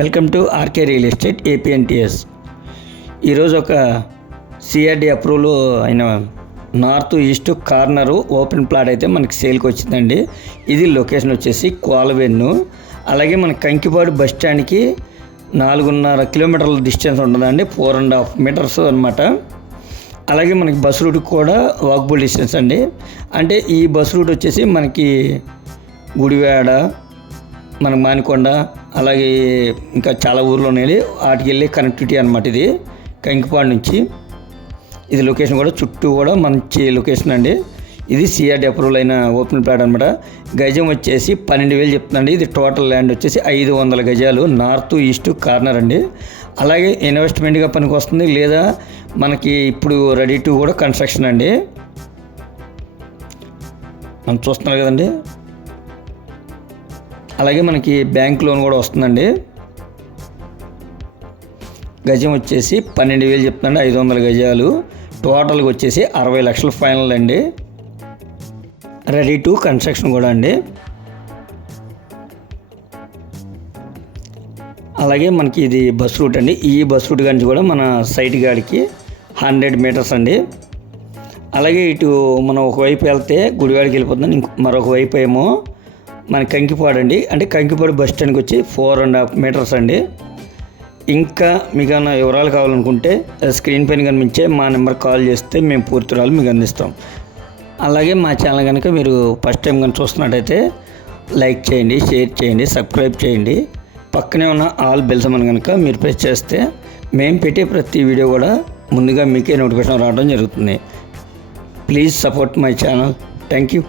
Welcome to RK real estate APNTS. ఈరోజు ఒక CRD approval అయిన north east corner open plot అయితే మనకి సేల్కి వచ్చిందండి. ఇది లొకేషన్ వచ్చేసి కోలవెన్ను అలాగే మన కంకిపాడు బస్ స్టాండ్కి నాలుగున్నర కిలోమీటర్ల డిస్టెన్స్ ఉంటుందండి. ఫోర్ అండ్ హాఫ్ మీటర్స్ అనమాట అలాగే మనకి బస్ రూట్ కూడా వాక్బుల్ డిస్టెన్స్ అండి. అంటే ఈ బస్ రూట్ వచ్చేసి మనకి గుడివాడ మన మానికొండ అలాగే ఇంకా చాలా ఊర్లు ఉన్నాయి వాటికి వెళ్ళే కనెక్టివిటీ అనమాట ఇది కంకిపాడు నుంచి. ఇది లొకేషన్ కూడా చుట్టూ కూడా మంచి లొకేషన్ అండి. ఇది సిఆర్డి అప్రూవల్ అయిన ఓపెన్ ప్లాట్ అనమాట గజం వచ్చేసి పన్నెండు వేలు చెప్తుందండి. ఇది టోటల్ ల్యాండ్ వచ్చేసి ఐదు వందల గజాలు నార్త్ ఈస్ట్ కార్నర్ అండి. అలాగే ఇన్వెస్ట్మెంట్గా పనికి వస్తుంది లేదా మనకి ఇప్పుడు రెడీ టు కూడా కన్స్ట్రక్షన్ అండి. మనం చూస్తున్నారు కదండి. అలాగే మనకి బ్యాంక్ లోన్ కూడా వస్తుందండి. గజం వచ్చేసి పన్నెండు వేలు చెప్తుందండి ఐదు వందల గజాలు. టోటల్గా వచ్చేసి అరవై లక్షల ఫైనల్ అండి. రెడీ టు కన్స్ట్రక్షన్ కూడా అండి. అలాగే మనకి ఇది బస్ రూట్ అండి. ఈ బస్ రూట్ కానీ కూడా మన సైట్ గాడికి హండ్రెడ్ మీటర్స్ అండి. అలాగే ఇటు మనం ఒకవైపు వెళ్తే గుడివాడికి వెళ్ళిపోతుంది ఇంకో మరొక వైపు ఏమో మన కంకిపాడు అండి. అంటే కంకిపాడు బస్ స్టాండ్కి వచ్చి ఫోర్ అండ్ హాఫ్ మీటర్స్ అండి. ఇంకా మీకు ఏమైనా వివరాలు కావాలనుకుంటే స్క్రీన్ పైన కనిపించే మా నెంబర్ కాల్ చేస్తే మేము పూర్తి వివరాలు మీకు అందిస్తాం. అలాగే మా ఛానల్ కనుక మీరు ఫస్ట్ టైం కనుక చూస్తున్నట్టయితే లైక్ చేయండి షేర్ చేయండి సబ్స్క్రైబ్ చేయండి. పక్కనే ఉన్న ఆల్ బెల్స్ మన కనుక మీరు ప్రెస్ చేస్తే మేము పెట్టే ప్రతి వీడియో కూడా ముందుగా మీకే నోటిఫికేషన్ రావడం జరుగుతుంది. Please support my channel. Thank you.